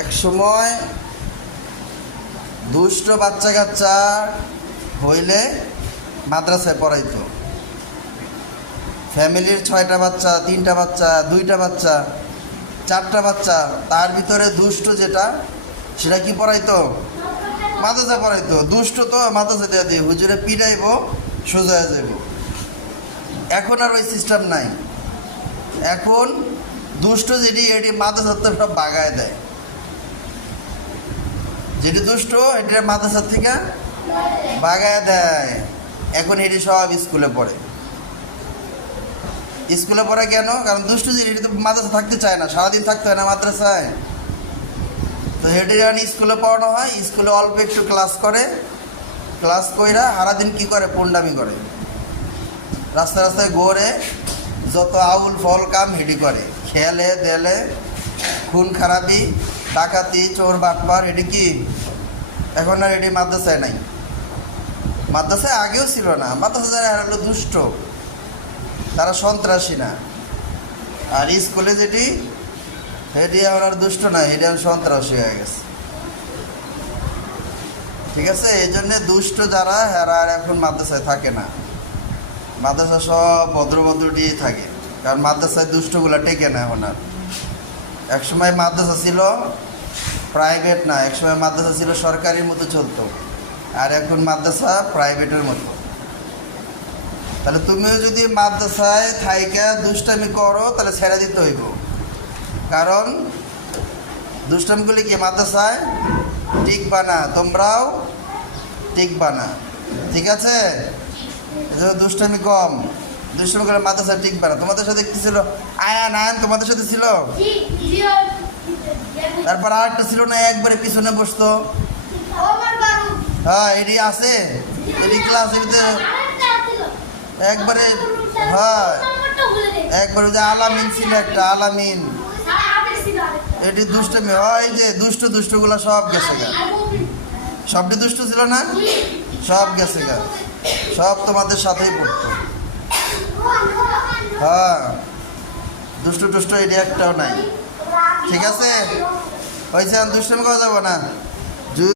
এক সময় দুষ্ট বাচ্চা কাচ্চা হইলে মাদ্রাসায় পড়াইতো। ফ্যামিলির 6টা বাচ্চা, 3টা বাচ্চা, 2টা বাচ্চা, 4টা বাচ্চা, তার ভিতরে দুষ্ট যেটা সেটা কি পড়াইতো? মাদ্রাসা পড়াইতো। দুষ্ট তো মাদ্রাসা দেওয়া দিয়ে হুজুরে পিটাইব, সোজা হয়ে যাইব। এখন আর ওই সিস্টেম নাই। এখন দুষ্ট যেটি এটি মাদ্রাসার তো সব বাগায় দেয়। যেটি দুষ্ট এটি মাদ্রাসার থেকে বাগায় দেয়। এখন এটি সব স্কুলে পড়ে। স্কুলে পড়ে কেন? কারণ দুষ্ট যেটি তো মাদ্রাসা থাকতে চায় না, সারাদিন থাকতে হয় না মাদ্রাসায়। তো হেঁটে যখন স্কুলে পড়ানো হয়, স্কুলে অল্প একটু ক্লাস করে, ক্লাস কইরা সারাদিন কী করে? পুন্ডামি করে, রাস্তায় রাস্তায় ঘোরে, যত আউল ফল কাম হেঁটি করে, খেলে দেলে, খুন খারাপি, ডাকাতি, চোর বাটপার, এটি কি এখন আর এটি মাদ্রাসায় নাই। মাদ্রাসায় আগেও ছিল না। মাদ্রাসা যারা হলো দুষ্ট, তারা সন্ত্রাসী না। আর স্কুলে যেটি এটি এখন আর দুষ্ট না, এটি এখন সন্ত্রাসী হয়ে গেছে। ঠিক আছে? এই জন্যে দুষ্ট যারা এরা আর এখন মাদ্রাসায় থাকে না। মাদ্রাসা সব ভদ্রভদ্র দিয়ে থাকে, কারণ মাদ্রাসায় দুষ্টগুলো টেকে না এখন আর। একসময় মাদ্রাসা ছিল প্রাইভেট না, একসময় মাদ্রাসা ছিল সরকারির মতো চলতো, আর এখন মাদ্রাসা প্রাইভেটের মতো। তাহলে তুমিও যদি মাদ্রাসায় থাইকা দুষ্টামি করো, তাহলে ছেড়ে দিতে হইব। কারণ দুষ্টামিগুলি কি মাদ্রাসায় টিকবা না, তোমরাও টিকবা না। ঠিক আছে? দুষ্টামি কম, দুষ্টামি করে মাদ্রাসায় টিকবা না। তোমাদের সাথে কি ছিল? আয়ান তোমাদের সাথে ছিল। তারপর আরেকটা ছিল না, একবারে পিছনে বসতো। হ্যাঁ, এটি আছে, এটি ক্লাসের ভিতরে একবারে। হ্যাঁ, একবারে যে আলামিন ছিল একটা, আলামিন। এটি দুষ্টমি হয়, যে দুষ্টগুলো সব গেছে গা। সবটি দুষ্ট ছিল না, সব গেছে গা, সব তোমাদের সাথেই পড়তো। হ্যাঁ, দুষ্ট এটি একটাও নাই। ঠিক আছে? হয়েছে, দুষ্টমি করা যাবো না।